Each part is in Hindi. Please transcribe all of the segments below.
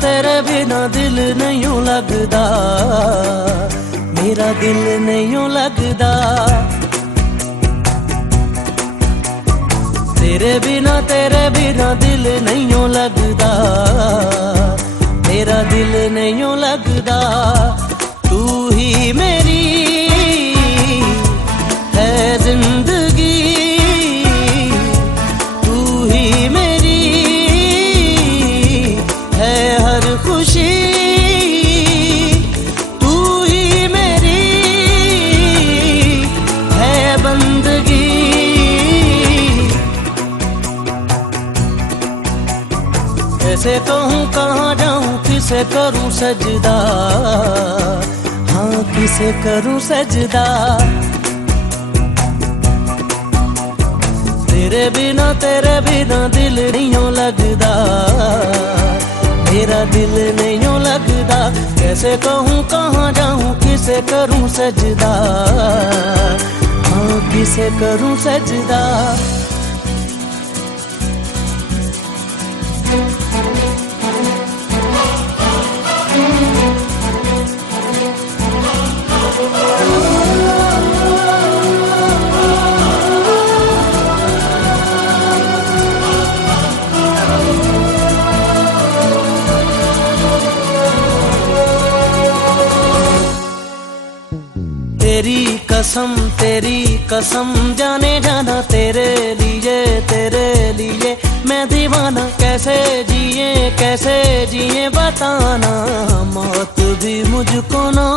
तेरे बिना दिल नहीं लगदा, मेरा दिल नहीं लगदा। तेरे बिना दिल नहीं लगदा, मेरा दिल नहीं लगदा। तू ही मेरी है जिंदगी, तू ही मेरी है हर खुशी, तू ही मेरी है बंदगी। कैसे कहूँ कहाँ जाऊँ, किसे करूँ सजदा, हाँ किसे करूँ सजदा। तेरे बिना दिल नहीं लगदा, मेरा दिल नहीं लगदा। कैसे कहूँ कहाँ जाऊँ, किसे करूँ सजदा, हाँ किसे करूँ सजदा। तेरी कसम जाने जाना, तेरे लिए मैं दीवाना। कैसे जिए बताना, मौत भी मुझको ना।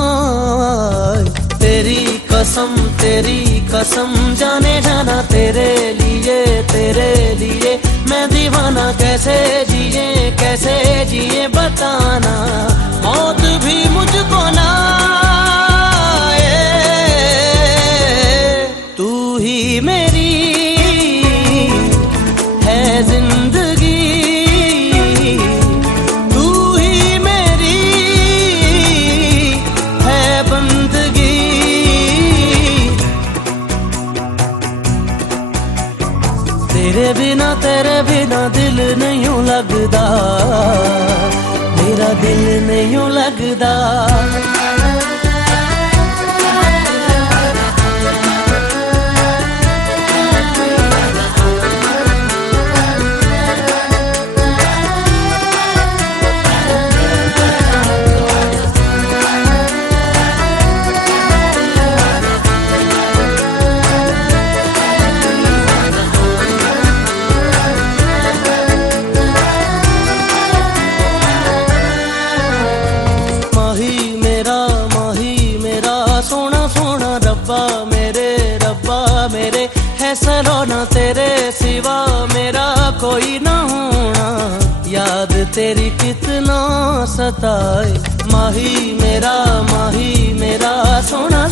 तेरी कसम जाने जाना, तेरे लिए मैं दीवाना। कैसे जिए बताना, मौत भी मुझको ना। तू ही मेरी है जिंदगी, तू ही मेरी है बंदगी। तेरे बिना दिल नहीं लगदा, मेरा दिल नहीं लगदा। रब्बा मेरे है सलोना, तेरे सिवा मेरा कोई ना होना। याद तेरी कितना सताए, माही मेरा सोना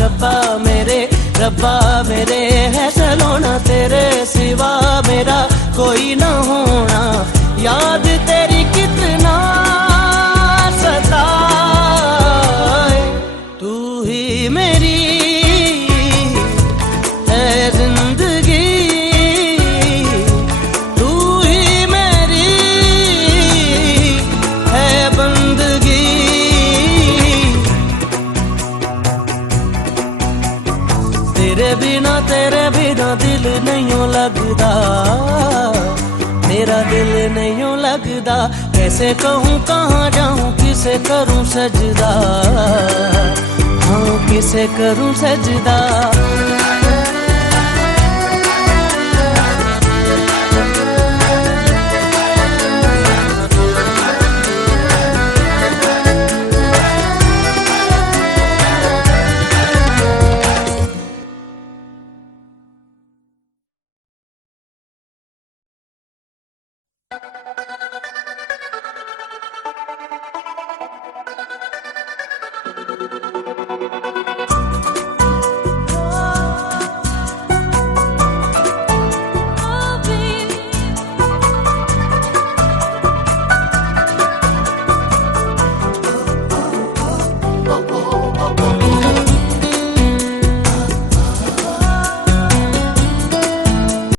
रब्बा मेरे है सलोना। तेरे सिवा मेरा कोई ना होना, याद तेरी कितना सताए। तू ही मेरी है जिंदगी, तू ही मेरी है बंदगी। तेरे बिना दिल नहीं लगदा, मेरा दिल नहीं लगदा। कैसे कहूँ कहाँ जाऊँ, किसे करूँ सजदा, हाँ किसे करूँ सजदा।